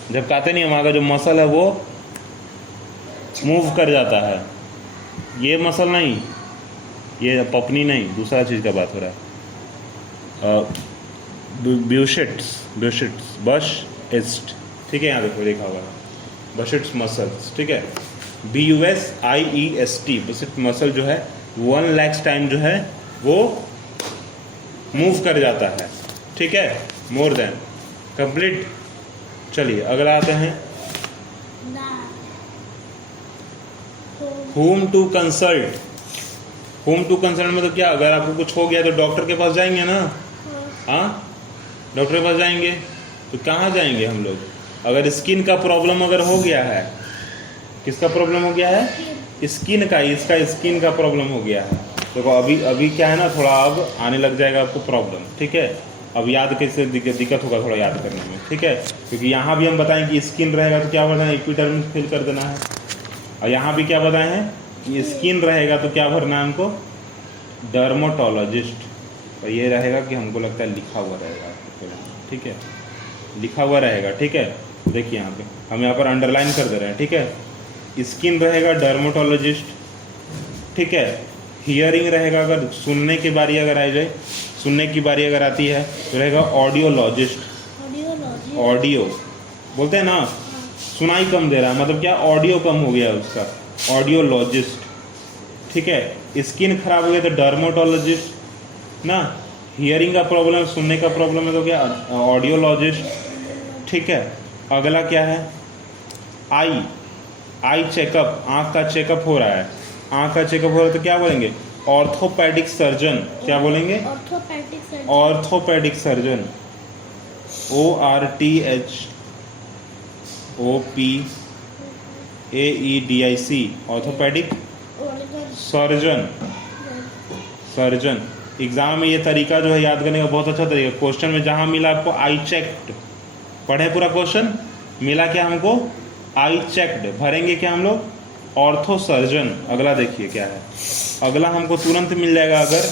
झपकाते नहीं, हमारा जो मसल है वो मूव कर जाता है। ये मसल नहीं, ये पपनी नहीं, दूसरा चीज़ का बात हो रहा है। ब्यूशिट्स, ब्यूशिट्स, बश इस्ट, ठीक है। यहाँ देखो लिखा हुआ है बशिट्स मसल्स, ठीक है। BUSIEST, बशिट मसल जो है 1 lakhs टाइम जो है वो मूव कर जाता है, ठीक है, मोर देन, कंप्लीट। चलिए अगला आते हैं, home to consult. Home to consult में तो क्या, अगर आपको कुछ हो गया तो डॉक्टर के पास जाएंगे ना, हाँ डॉक्टर के पास जाएंगे, तो कहाँ जाएंगे हम लोग, अगर स्किन का प्रॉब्लम अगर हो गया है, किसका प्रॉब्लम हो गया है, स्किन का, इसका स्किन का प्रॉब्लम हो गया है। देखो अभी अभी क्या है ना, थोड़ा अब आने लग जाएगा आपको प्रॉब्लम, ठीक है। अब याद कैसे दिक्कत होगा थोड़ा याद करने में, ठीक है, क्योंकि यहाँ भी हम बताएं कि स्किन रहेगा तो क्या भरना है, एपिडर्मिस फिल कर देना है। और यहाँ भी क्या बताए हैं कि स्किन रहेगा तो क्या भरना है हमको, डर्माटोलॉजिस्ट। और ये रहेगा कि हमको लगता है लिखा हुआ रहेगा, ठीक है, लिखा हुआ रहेगा, ठीक है। देखिए यहाँ पे हम यहाँ पर अंडरलाइन कर दे रहे हैं, ठीक है। स्किन रहेगा डर्माटोलॉजिस्ट, ठीक है। हियरिंग रहेगा, अगर सुनने की बारी अगर आ जाए, सुनने की बारी अगर आती है तो रहेगा ऑडियोलॉजिस्ट। ऑडियो बोलते हैं ना, सुनाई कम दे रहा है, मतलब क्या, ऑडियो कम हो गया उसका, ऑडियोलॉजिस्ट, ठीक है। स्किन खराब हो गया तो डर्माटोलॉजिस्ट ना। हियरिंग का प्रॉब्लम, सुनने का प्रॉब्लम है तो क्या, ऑडियोलॉजिस्ट, ठीक है। अगला क्या है, आई, आई चेकअप, आँख का चेकअप हो रहा है, आँख का चेकअप हो रहा है तो क्या बोलेंगे, ऑर्थोपेडिक सर्जन, क्या बोलेंगे, orthopaedic surgeon, ORTHOPAEDIC, orthopaedic surgeon, surgeon. Exam में ये तरीका जो है याद करने का बहुत अच्छा तरीका, क्वेश्चन में जहाँ मिला आपको आई चेक्ड, पढ़े पूरा क्वेश्चन, मिला क्या हमको, आई चेक्ड, भरेंगे क्या हम लोग, ऑर्थो सर्जन। अगला देखिए क्या है, अगला हमको तुरंत मिल जाएगा, अगर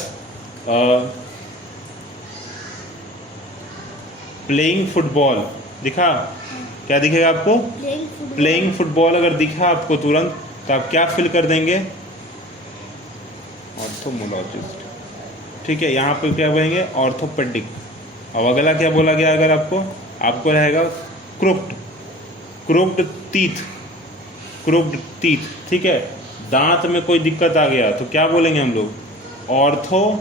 प्लेइंग फुटबॉल दिखा, क्या दिखेगा आपको, प्लेइंग फुटबॉल अगर दिखा आपको तुरंत, तो आप क्या फिल कर देंगे, ऑर्थोमोलॉजिस्ट, ठीक है। यहाँ पे क्या बोलेंगे, ऑर्थोपेडिक। अब अगला क्या बोला गया, अगर आपको, आपको रहेगा crooked, crooked teeth, crooked teeth, ठीक है। दांत में कोई दिक्कत आ गया तो क्या बोलेंगे हम लोग, ऑर्थोडोंटिस्ट,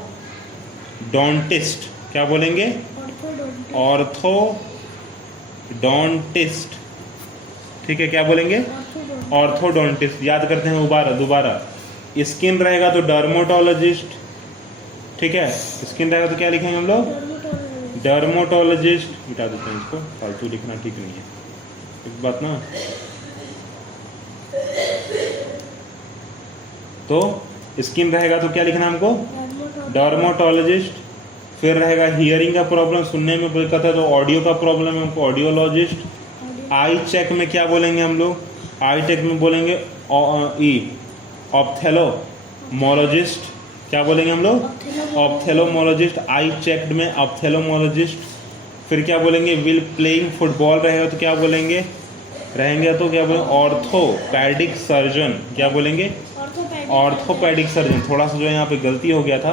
क्या बोलेंगे, ऑर्थोडोंटिस्ट, ठीक है, क्या बोलेंगे, ऑर्थोडोंटिस्ट। याद करते हैं दोबारा। स्किन रहेगा तो डर्माटोलॉजिस्ट, ठीक है, स्किन रहेगा तो क्या लिखेंगे हम लोग, डर्माटोलॉजिस्ट। मिटा देते हैं इसको, फालतू लिखना ठीक नहीं है, एक बात ना। तो स्किन रहेगा तो क्या लिखना है हमको, डर्माटोलॉजिस्ट। फिर रहेगा हियरिंग का प्रॉब्लम, सुनने में दिक्कत है तो ऑडियो का प्रॉब्लम है हमको ऑडियोलॉजिस्ट। आई चेक में क्या बोलेंगे हम लोग, आई चेक में बोलेंगे ऑप्थेलोमोलॉजिस्ट। क्या बोलेंगे हम लोग, ऑप्थेलोमोलॉजिस्ट। आई चेक्ड में ऑप्थेलोमोलॉजिस्ट। फिर क्या बोलेंगे, विल प्लेइंग फुटबॉल रहेगा तो क्या बोलेंगे, रहेंगे तो क्या बोलेंगे, ऑर्थोपैडिक सर्जन। क्या बोलेंगे, ऑर्थोपैडिक सर्जन। थोड़ा सा जो है यहाँ पे गलती हो गया था,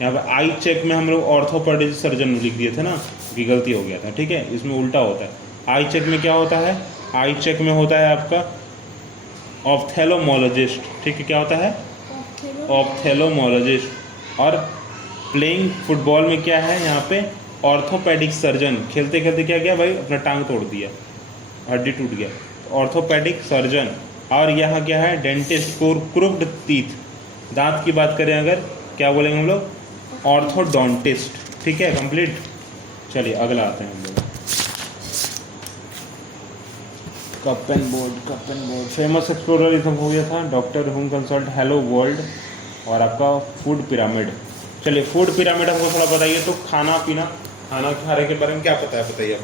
यहाँ पे आई चेक में हम लोग ऑर्थोपैडिक सर्जन लिख दिए थे ना, कि गलती हो गया था, ठीक है, इसमें उल्टा होता है। आई चेक में क्या होता है, आई चेक में होता है आपका ऑप्थेलोमोलॉजिस्ट, ठीक है, क्या होता है, ऑप्थेलोमोलॉजिस्ट। और प्लेइंग फुटबॉल में क्या है यहाँ पे, ऑर्थोपैडिक सर्जन। खेलते खेलते क्या किया भाई, अपना टांग तोड़ दिया, हड्डी टूट गया, ऑर्थोपैडिक सर्जन। और यहाँ क्या है, डेंटिस्ट, क्रूक्ड टीथ, दांत की बात करें अगर, क्या बोलेंगे हम लोग, ऑर्थोडोंटिस्ट। ठीक है, कंप्लीट। चलिए अगला आते हैं हम लोग, cup and board. Famous explorer ये सब हो गया था, डॉक्टर हुम कंसल्ट, हेलो वर्ल्ड, और आपका फूड पिरामिड। चलिए फूड पिरामिड हमको थोड़ा बताइए तो, खाना पीना, खाना खाने के बारे में क्या पता है बताइए।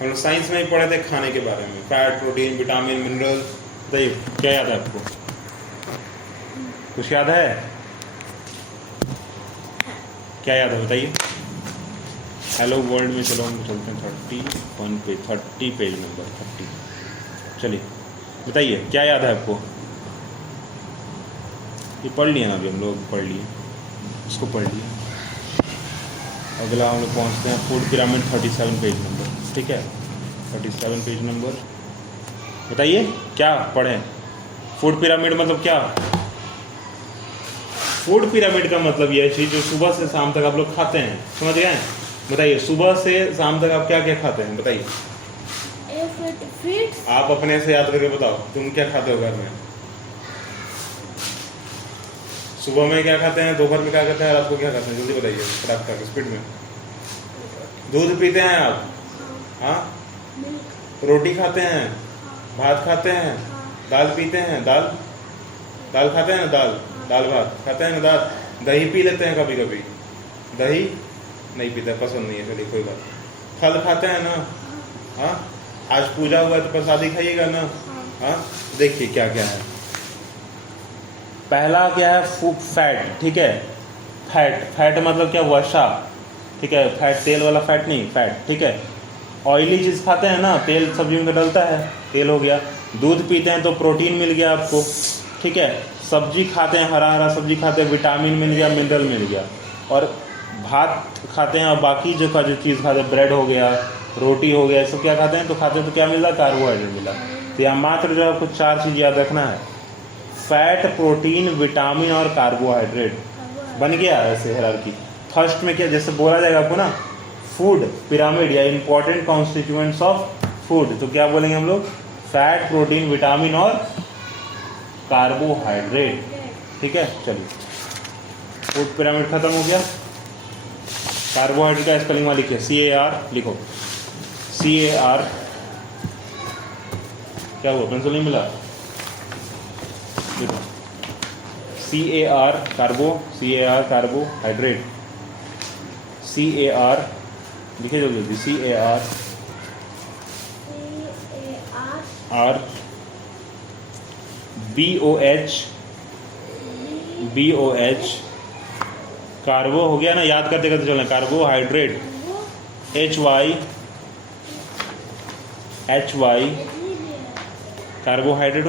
हम लोग साइंस में ही पढ़े थे खाने के बारे में, फैट, प्रोटीन, विटामिन, मिनरल, बताइए क्या याद है आपको, कुछ याद है, क्या याद है बताइए। हेलो वर्ल्ड में चलो हम चलते हैं 30 पेज नंबर 30। चलिए बताइए क्या याद है आपको, ये पढ़ लिया ना अभी हम लोग, पढ़ लिए, इसको पढ़ लिए। अगला हम लोग पहुँचते हैं फूड पिरामिड 37 पेज नंबर, ठीक है, 37 पेज नंबर। बताइए क्या पढ़ें, फूड पिरामिड मतलब क्या, फूड पिरामिड का मतलब यह चीज़ जो सुबह से शाम तक आप लोग खाते हैं, समझ गए। बताइए सुबह से शाम तक आप क्या क्या खाते हैं, बताइए आप अपने से याद करके बताओ, तुम क्या खाते हो घर में, सुबह में क्या खाते हैं, दोपहर में क्या खाते हैं, रात को क्या खाते हैं, जल्दी बताइए फटाफट स्पीड में। दूध पीते हैं आप, हाँ, रोटी खाते हैं, भात खाते हैं, दाल पीते हैं, दाल खाते हैं ना, दाल भात खाते हैं ना, दही पी लेते हैं कभी कभी, दही नहीं पीते, पसंद नहीं है, चलिए कोई बात। फल खाते हैं ना, हाँ, आज पूजा हुआ तो प्रसादी खाइएगा ना, हाँ। देखिए क्या क्या है, पहला क्या है, फैट, ठीक है, फैट मतलब क्या, वसा, ठीक है, फैट तेल वाला फैट नहीं, फैट, ठीक है। ऑयली चीज़ खाते हैं ना, तेल सब्जी में डलता है, तेल हो गया। दूध पीते हैं तो प्रोटीन मिल गया आपको, ठीक है। सब्जी खाते हैं, हरा सब्जी खाते हैं, विटामिन मिल गया, मिनरल मिल गया। और भात खाते हैं, और बाकी जो चीज़ खाते हैं, ब्रेड हो गया, रोटी हो गया, सब क्या खाते हैं, तो खाते हैं तो क्या मिला, कार्बोहाइड्रेट मिला। तो यहाँ मात्र जो आपको 4 चीज़ याद रखना है, फैट, प्रोटीन, विटामिन और कार्बोहाइड्रेट। बन गया ऐसे हायरार्की। फर्स्ट में क्या, जैसे बोला जाएगा आपको ना, फूड पिरामिड या इंपॉर्टेंट कॉन्स्टिट्यूएंट्स ऑफ फूड, तो क्या बोलेंगे हम लोग, फैट, प्रोटीन, विटामिन और कार्बोहाइड्रेट, ठीक है। चलिए फूड पिरामिड खत्म हो गया। कार्बोहाइड्रेट का स्पेलिंग में लिखिए, CAR लिखो, CAR। क्या हुआ, पेंसिल नहीं मिला, लिखो CAR कार्बोहाइड्रेट, CAR लिखिए जल्दी, CAR BOH कार्बो हो गया ना, याद करते करते चलना, कार्बोहाइड्रेट, HY कार्बोहाइड्रेट,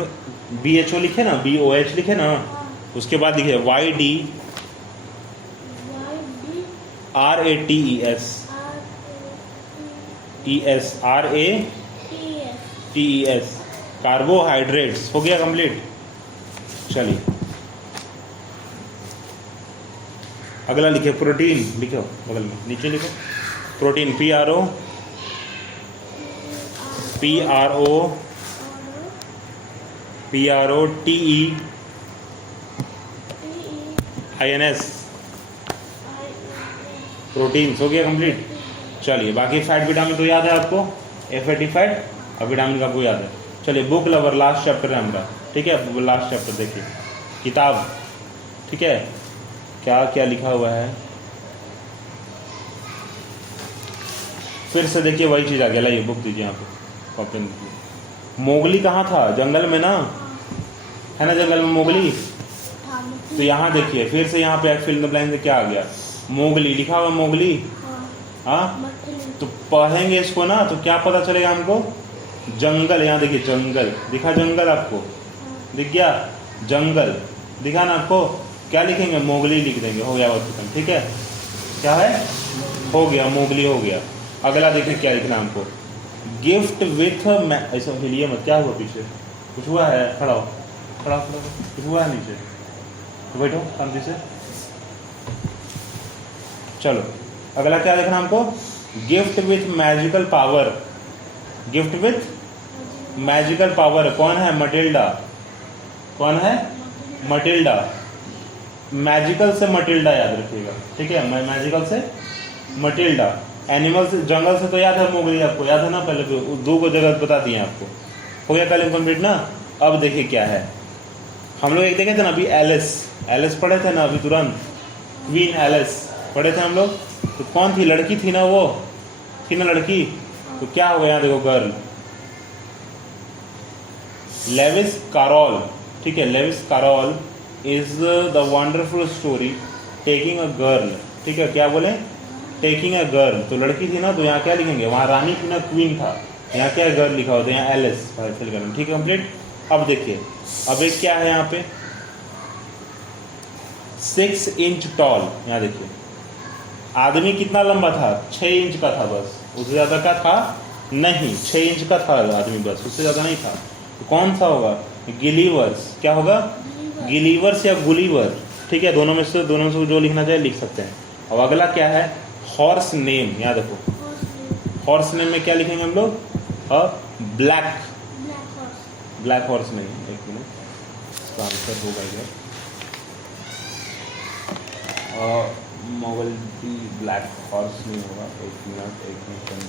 BHO लिखे ना, BOH लिखे ना, उसके बाद लिखे YDRATES कार्बोहाइड्रेट्स, हो गया कंप्लीट। चलिए अगला लिखे, प्रोटीन, लिखो बगल में, नीचे लिखो, प्रोटीन, PROTEINS प्रोटीन्स, हो गया कंप्लीट। चलिए बाकी फैट विटामिन तो याद है आपको, FAT फैट और विटामिन का आपको याद है। चलिए बुक लवर लास्ट चैप्टर है हमारा, ठीक है, लास्ट चैप्टर देखिए किताब, ठीक है। क्या क्या लिखा हुआ है, फिर से देखिए वही चीज़ आ गया। लाइए बुक दीजिए यहाँ पे, कॉपी दीजिए। मोगली कहाँ था? जंगल में ना, है ना, जंगल में मोगली। तो यहाँ देखिए फिर से यहाँ पे फिल द ब्लैंक से क्या आ गया, मोगली लिखा हुआ, मोगली। हाँ, तो पढ़ेंगे इसको ना तो क्या पता चलेगा हमको, जंगल। यहाँ देखिए जंगल दिखा, जंगल आपको दिख गया, जंगल दिखा ना आपको। क्या लिखेंगे, मोगली लिख देंगे, हो गया बात खत्म, ठीक है। क्या है, हो गया, मोगली हो गया। अगला देखिए क्या लिखना हमको, गिफ्ट विथ, ऐसा हिलिए मत, क्या हुआ पीछे, कुछ हुआ है, खड़ा हो, खड़ा हो, कुछ हुआ है नीचे, तो बैठो शांति से। चलो अगला क्या देखना हमको, gift with magical power. Gift with magical power कौन है, मटिल्डा। कौन है, मटिल्डा। मैजिकल से मटिल्डा याद रखिएगा, ठीक है, मैजिकल से मटिल्डा। एनिमल से, जंगल से तो याद है मोगली, आपको याद है ना, पहले तो दो को जगह बता दिए आपको, हो गया कल इनकम्प्लीट ना। अब देखिए क्या है, हम लोग एक देखे थे ना अभी, एलिस, एलिस पढ़े थे ना अभी तुरंत, क्वीन एलिस पढ़े थे हम लोग। तो कौन थी, लड़की थी ना, वो थी ना लड़की। तो क्या हो गया यहाँ देखो, गर्ल, लेविस कैरोल, ठीक है, Lewis Carroll is the wonderful story taking a girl, ठीक है, क्या बोले, टेकिंग अ गर्ल। तो लड़की थी ना, तो यहाँ क्या लिखेंगे, वहाँ रानी थी ना, क्वीन था, यहाँ क्या गर्ल लिखा होता है, यहाँ एलिस फिल करेंगे, ठीक है, कंप्लीट। अब देखिए, अब एक क्या है यहाँ पे, 6 इंच टॉल। यहाँ देखिए आदमी कितना लंबा था, 6 इंच का था बस, उससे ज़्यादा का था नहीं, 6 इंच का था आदमी बस, उससे ज़्यादा नहीं था। तो कौन सा होगा, गिलीवर्स। क्या होगा, गिलीवर्स या गुलीवर, ठीक है, दोनों में से जो लिखना चाहे लिख सकते हैं। अब अगला क्या है, हॉर्स नेम। यहाँ देखो, हॉर्स नेम में क्या लिखेंगे हम लोग, ब्लैक, ब्लैक हॉर्स नेम। एक मिनट, इसका आंसर होगा इधर, मोगली ब्लैक हॉर्स नहीं होगा, एक मिनट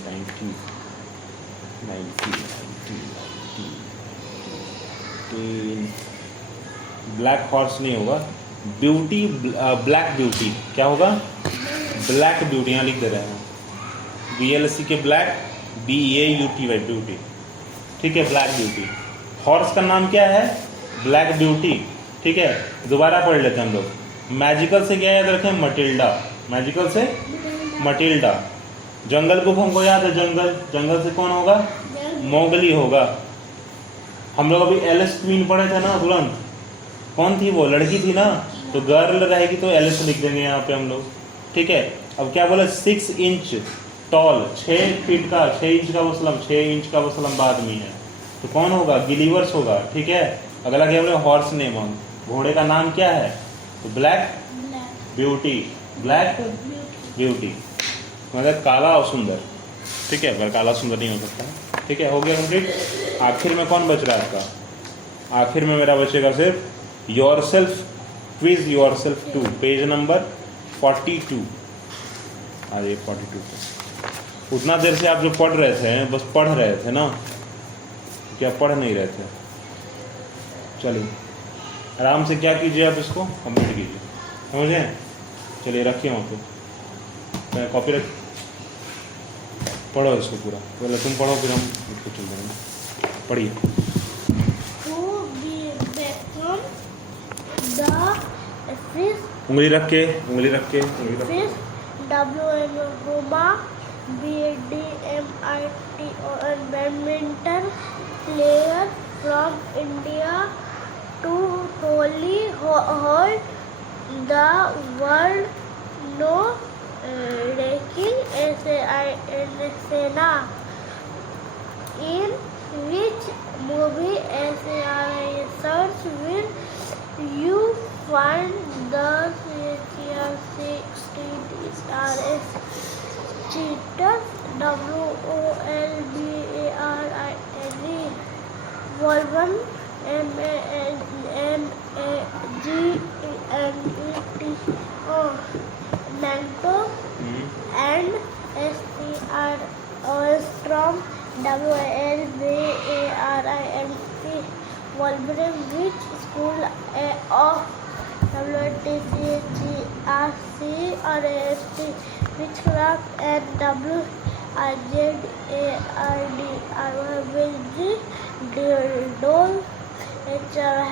90 ब्लैक हॉर्स नहीं होगा, ब्यूटी, ब्लैक ब्यूटी। क्या होगा, ब्लैक ब्यूटी, यहाँ लिख दे रहे हैं, BLC के ब्लैक, BAUTY ब्यूटी, ठीक है, ब्लैक ब्यूटी। हॉर्स का नाम क्या है, ब्लैक ब्यूटी, ठीक है। दोबारा पढ़ लेते हैं हम लोग, मैजिकल से क्या याद रखें, मटिल्डा, मैजिकल से मटिल्डा। जंगल बुक हमको याद है, जंगल, जंगल से कौन होगा, मोगली होगा। हम लोग अभी एलिस क्वीन पढ़े थे ना तुरंत, कौन थी वो, लड़की थी ना, तो गर्ल रहेगी तो एलिस लिख देंगे यहाँ पे हम लोग, ठीक है। अब क्या बोला, 6 इंच टॉल, 6 फीट का, 6 इंच का मतलब 6 इंच का वो लंबा आदमी है, तो कौन होगा, गिलीवर्स होगा, ठीक है। अगला क्या बोले, हॉर्स नेम, घोड़े का नाम क्या है, तो ब्लैक ब्यूटी, ब्लैक ब्यूटी मतलब काला और सुंदर, ठीक है, पर काला सुंदर नहीं हो सकता, ठीक है, हो गया कंप्लीट। आखिर में कौन बच रहा है आपका, आखिर में मेरा बचेगा सिर्फ your self, quiz your self 2, page number 42। आ जाइए 42। उतना देर से आप जो पढ़ रहे थे, बस पढ़ रहे थे ना, क्या पढ़ नहीं रहे थे। चलिए आराम से क्या कीजिए, आप इसको कंप्लीट कीजिए, समझे। चलिए रखिए वहाँ पे, कॉपी रख, पढ़ो इसको पूरा, पहले तुम पढ़ो फिर हम इसको चल जाएंगे, पढ़िए। उंगली रख के, उंगली रख के, उंगली रख के, BADMINTON badminton player from India to wholly hold the world no ranking SAINA. In which movie search will you find the CHR cheaters, WOLBARINE, Wolverine, MAGNETO, Magneto, and Storm, WOLVARINE. Wolverine, which full of WTCHERCRAFT, witchcraft, and WIZARD,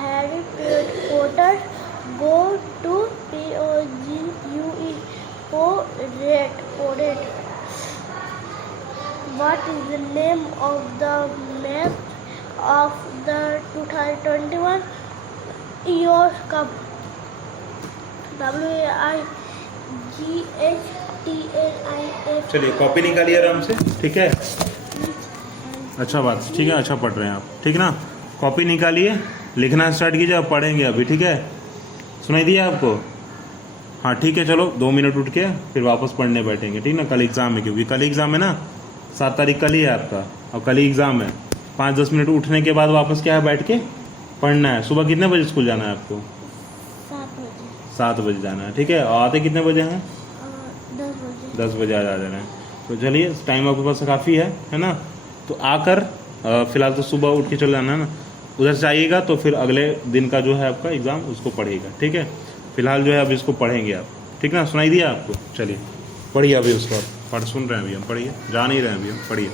Harry Potter, go to POGUE for it. What is the name of the match of the 2021 Euro Cup? WIGHTLIF. चलिए copy निकालिए आराम से, ठीक है। अच्छा बात, ठीक है, अच्छा पढ़ रहे हैं आप, ठीक ना। कॉपी निकालिए, लिखना स्टार्ट कीजिए, आप पढ़ेंगे अभी, ठीक है। सुनाई दिया आपको? हाँ ठीक है, चलो 2 मिनट उठ के फिर वापस पढ़ने बैठेंगे, ठीक ना। कल एग्ज़ाम है, क्योंकि कल एग्ज़ाम है ना, 7 तारीख कल ही है आपका, और कल ही एग्ज़ाम है। 5-10 मिनट उठने के बाद वापस क्या है, बैठ के पढ़ना है। सुबह कितने बजे स्कूल जाना है आपको? 7 बजे जाना है, ठीक है। और आते कितने बजे हैं? 10 बजे आ जाना है। तो चलिए, टाइम आपके पास काफ़ी है ना। तो आकर फिलहाल तो सुबह उठ के चले जाना है ना, उधर से आइएगा तो फिर अगले दिन का जो है आपका एग्ज़ाम उसको पढ़िएगा, ठीक है। फिलहाल जो है अब इसको पढ़ेंगे आप, ठीक ना। सुनाई दिया आपको? चलिए पढ़िए अभी, उसको पढ़ सुन रहे हैं अभी हम, पढ़िए, जा नहीं रहे हैं अभी हम, पढ़िए।